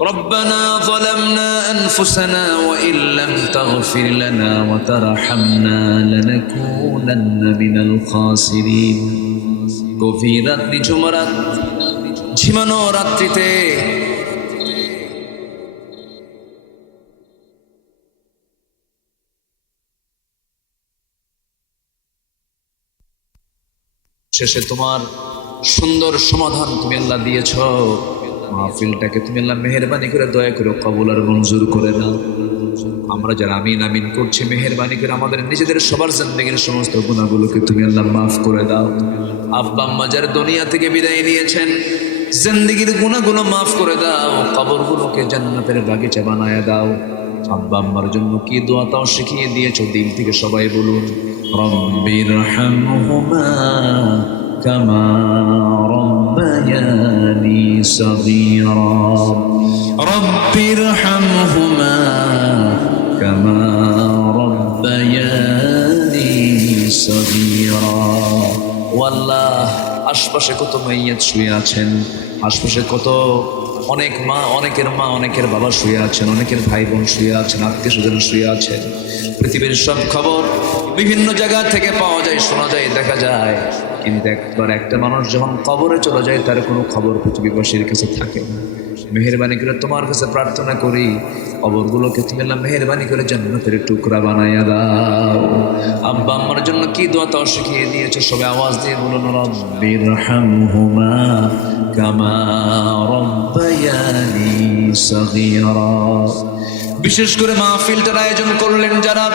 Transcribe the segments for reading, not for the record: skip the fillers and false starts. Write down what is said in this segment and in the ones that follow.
ربنا ظلمنا أنفسنا وإن لم تغفر لنا وترحمنا لنكونن من الخاسرين গভীর রাত নিঝুম রাত ঝিমানো রাত্রিতে শেষে তোমার সুন্দর সমাধান তুমি আল্লাহ দিয়েছ। মাহফিলটাকে তুমি আল্লাহ মেহেরবানি করে দয়া করে কবুল আর মঞ্জুর করে নাও। আমরা যারা আমিন আমিন করছি মেহেরবানি করে আমাদের নিজেদের সবার জিন্দেগীর সমস্ত গুনাহগুলোকে তুমি আল্লাহ মাফ করে দাও। আব্বা আম্মা যারা দুনিয়া থেকে বিদায় নিয়েছেন জিন্দেগীর গুনাহগুলো মাফ করে দাও, কবরগুলোকে জান্নাতের বাগিচা বানায় দাও। আব্বা আম্মার জন্য কি দোয়া তাও শিখিয়ে দিয়েছো, দিল থেকে সবাই বলুন রব্বিরহামহুমা কামা রব্বায়ানি সগীরা রব্বিরহামহুমা কামা রব্বায়ানি সগীরা। ও আল্লাহ, আশপাশে কত মাইয়াত শুয়ে আছেন, আশপাশে কত অনেক মা, অনেকের মা, অনেকের বাবা শুয়ে আছেন, অনেকের ভাই বোন শুয়ে আছেন, আত্মীয় স্বজন শুয়ে আছেন। পৃথিবীর সব খবর বিভিন্ন জায়গা থেকে পাওয়া যায়, শোনা যায়, দেখা যায়, কিন্তু একবার একটা মানুষ যখন কবরে চলে যায় তার কোনো খবর পৃথিবীবাসীর কাছে থাকে না। মেহেরবানি করে তোমার কাছে প্রার্থনা করি, কবরগুলোকে তুমি আল্লাহ মেহেরবানি করে জান্নাতের টুকরা বানাইয়া দাও। আব্বা আম্মার জন্য কি দোয়া তাও শিখিয়ে দিয়েছো, সবাই আওয়াজ দিয়ে বলুন রব্বিরহামহুমা কামা রব্বায়ানি সগীরা। বিশেষ করে মাহফিলটার আয়োজন করলেন যারা,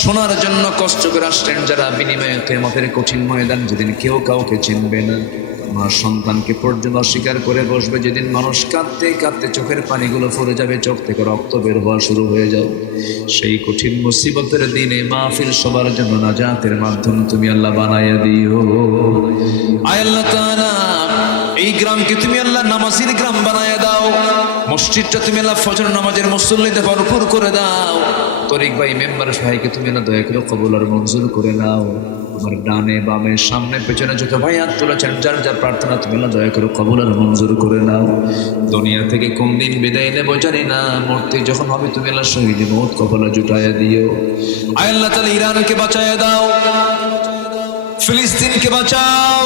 শোনার জন্য কষ্ট করে আসলেন যারা, বিনিময়ে কিয়ামতের কঠিন ময়দান যেদিন কেউ কাউকে চিনবে না, মা সন্তানকে পর্যন্ত অস্বীকার করে বসবে, যেদিন মানুষ কাঁদতে কাঁদতে চোখের পানিগুলো পড়ে যাবে, চোখ থেকে রক্ত বের হওয়া শুরু হয়ে যাবে, সেই কঠিন মুসিবতের দিনে মাহফিল সবার জন্য নাজাতের মাধ্যম তুমি আল্লাহ বানাইয়া দিও। আয় আল্লাহ তাআলা, এই গ্রামকে তুমি আল্লাহ নামাজির গ্রাম বানাইয়া দাও। মসজিদটা তুমি আল্লাহ ফজর নামাজের মুসল্লিতে ভরপুর করে দাও। তরিক ভাই মেম্বার ভাইকে তুমি আল্লাহ দয়া করে কবুল আর মঞ্জুর করে নাও। আমার ডানে বামে সামনে পেছনে যত ভাই হাত তুলেছেন, যার যার প্রার্থনা তুমি আল্লাহ দয়া করে কবুল আর মঞ্জুর করে নাও। দুনিয়া থেকে কোন দিন বিদায় নেব জানি না, মরতে যখন হবে তুমি আল্লাহ শহীদ মওত কপালে জুটাইয়া দিও। আয় আল্লাহ তাআলা, ইরানকে বাঁচাইয়া দাও, ফিলিস্তিনকে বাঁচাও,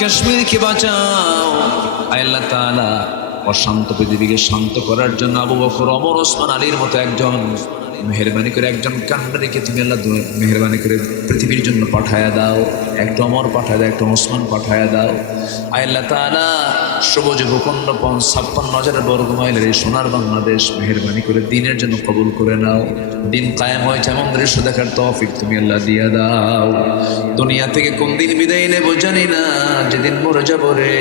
কাশ্মীরকে বাঁচাও। আয় আল্লাহ তাআলা, অশান্ত পৃথিবীকে শান্ত করার জন্য আবু বকর, ওমর, ওসমান, আলীর মতো একজন মেহেরবানি করে একজন কান্ডারিকে তুমি আল্লাহ মেহেরবানি করে পৃথিবীর জন্য পাঠায়া দাও। একটা ওমর পাঠায় দাও, একটা ওসমান পাঠায়া দাও। আয় আল্লাহ তাআলা, সবুজ ভূখণ্ড 56,000 বর্গ মাইলের এই সোনার বাংলাদেশ মেহেরবানি করে দিনের জন্য কবুল করে নাও। দিন কায়েম হয়েছে এমন দৃশ্য দেখার তৌফিক তুমি আল্লাহ দিয়া দাও। দুনিয়া থেকে কোন দিন বিদায় নেব জানি না, যেদিন মরে যাবো রে,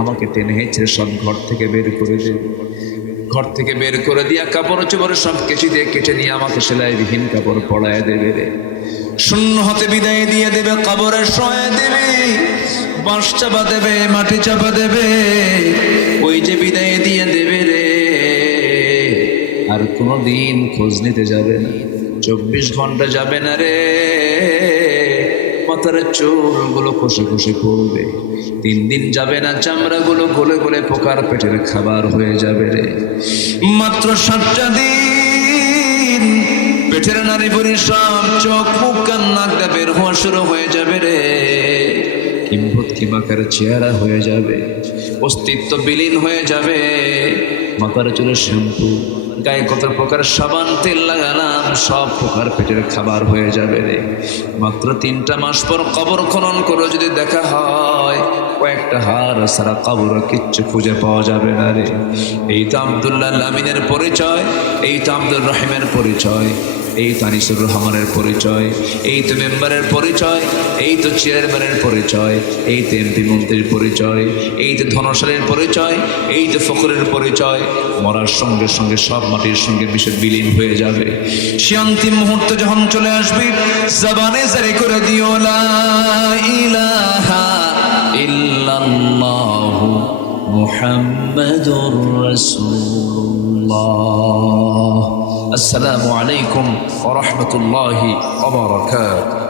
আমাকে টেনে হেঁচড়ে সব ঘর থেকে বের করে দে, ঘর থেকে বের করে দিয়া কাপড় চোপড় সব কেচি দিয়ে কেটে নিয়ে আমাকে সেলাইবিহীন কাপড় পরায় দেবে রে। শূন্য হতে বিদায় দিয়ে দেবে, কবরে শোয়া দেবে, বাঁশ চাপা দেবে, মাটি চাপা দেবে, ওই যে বিদায় দিয়ে দেবে রে। আর কোনোদিন খোঁজ নিতে যাবে না, 24 ঘন্টা যাবে না রে। মাথার চুলগুলো খসে খসে পড়বে, 3 দিন যাবে না, চামড়াগুলো গলে গলে পোকার পেটের খাবার হয়ে যাবে রে। মাত্র 7টা দিন পেটের নারী ভরি সব চোখ মুখ কান নাকটা বের হওয়া শুরু হয়ে যাবে রে। কিম্ভূত কিমাকার চেহারা হয়ে যাবে, অস্তিত্ব বিলীন হয়ে যাবে। মাথার চুলে শ্যাম্পু, গায়ে কত প্রকার সাবান তেল লাগালাম, সব প্রকার পেটের খাবার হয়ে যাবে রে। মাত্র 3টা মাস পর কবর খনন করে যদি দেখা হয়, কয়েকটা হার সারা কবর কিচ্ছু খুঁজে পাওয়া যাবে না রে। এই তো আব্দুল্লাহ আমিনের পরিচয়, এই তো আব্দুর রহিমের পরিচয়, এই তো আনিসুর রহমানের পরিচয়, এই তো মেম্বারের পরিচয়, এই তো চেয়ারম্যানের পরিচয়, এই তো এমপি মন্ত্রীর পরিচয়, এই তো ধনশালীর পরিচয়, এই তো ফখরের পরিচয়। মরার সঙ্গে সঙ্গে সব মাটির সঙ্গে মিশে বিলীন হয়ে যাবে। সে অন্তিম মুহূর্ত যখন চলে আসবে, জবানে জারি করে দিও লা ইলাহা ইল্লাল্লাহু মুহাম্মাদুর রাসূলুল্লাহ। আসসালামু আলাইকুম ওয়া রাহমাতুল্লাহি ওয়া বারাকাতুহু।